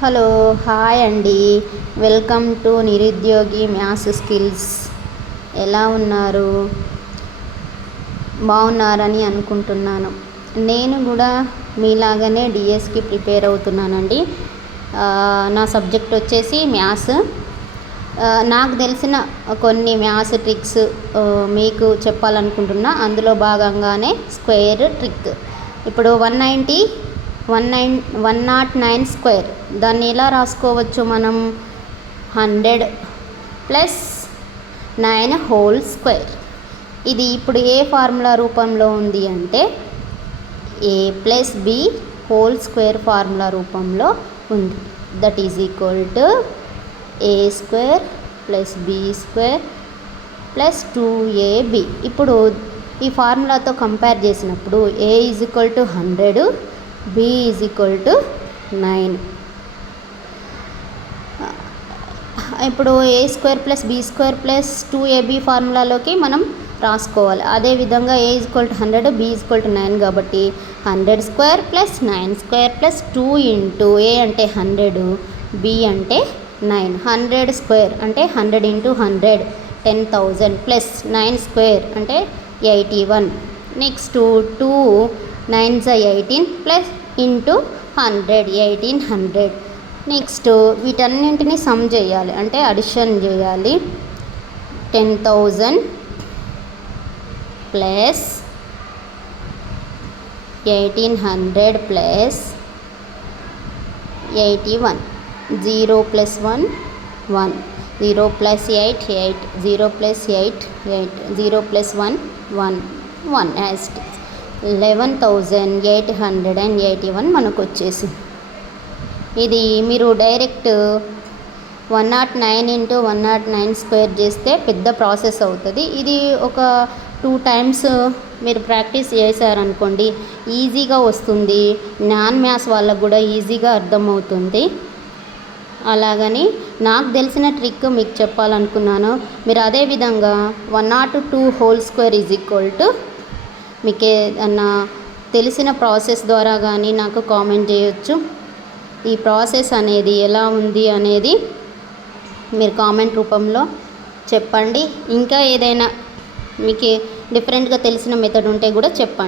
Hello hi అండి. Welcome to Nirudyogi maths skills. ఎలా ఉన్నారు? బాగున్నారని అనుకుంటున్నాను. నేను కూడా మీలాగానే డిఎస్కి ప్రిపేర్ అవుతున్నానండి. నా సబ్జెక్ట్ వచ్చేసి మ్యాథ్స్. నాకు తెలిసిన కొన్ని మ్యాథ్స్ ట్రిక్స్ మీకు చెప్పాలనుకుంటున్నా. అందులో భాగంగానే స్క్వేర్ ట్రిక్. ఇప్పుడు 109 స్క్వేర్, దాన్ని ఎలా రాసుకోవచ్చు మనం? 100 ప్లస్ 9 హోల్ స్క్వేర్. ఇది ఇప్పుడు ఏ ఫార్ములా రూపంలో ఉంది అంటే a plus b whole square formula రూపంలో ఉంది. That is equal to a square plus b square plus 2ab. ఇప్పుడు ఈ ఫార్ములాతో కంపేర్ చేసినప్పుడు a is equal to 100, b is equal to 9. ఇప్పుడు a square plus b square plus 2ab ఫార్ములాలోకి మనం రాసుకోవాలి. అదేవిధంగా a is equal to 100, b is equal to 9 కాబట్టి 100 square plus 9 square plus 2 into a అంటే 100, b అంటే 9. 100 square అంటే 100 into 100 10,000 plus 9 square అంటే 81. Next 2 9s 18 plus into 100 1800. Next వీటన్నింటినీ some చేయాలి, అంటే అడిషన్ చేయాలి. 10,000 plus 1800 plus 81. 0 plus 1 1, 0 plus 8 8, 0 plus 8 8, 0 plus 1 1 1 as 11,881 మనకు వచ్చేసింది. ఇది మీరు డైరెక్ట్ 109 ఇంటూ 109 స్క్వేర్ చేస్తే పెద్ద ప్రాసెస్ అవుతుంది. ఇది ఒక 2 times మీరు ప్రాక్టీస్ చేశారనుకోండి ఈజీగా వస్తుంది. నాన్ మ్యాథ్స్ వాళ్ళకు కూడా ఈజీగా అర్థమవుతుంది. అలాగని నాకు తెలిసిన ట్రిక్ మీకు చెప్పాలనుకున్నాను. మీరు అదేవిధంగా 102 whole square is equal to మీకు ఏదన్నా తెలిసిన ప్రాసెస్ ద్వారా కానీ నాకు కామెంట్ చేయొచ్చు. ఈ ప్రాసెస్ అనేది ఎలా ఉంది అనేది మీరు కామెంట్ రూపంలో చెప్పండి. ఇంకా ఏదైనా మీకు డిఫరెంట్గా తెలిసిన మెథడ్ ఉంటే కూడా చెప్పండి.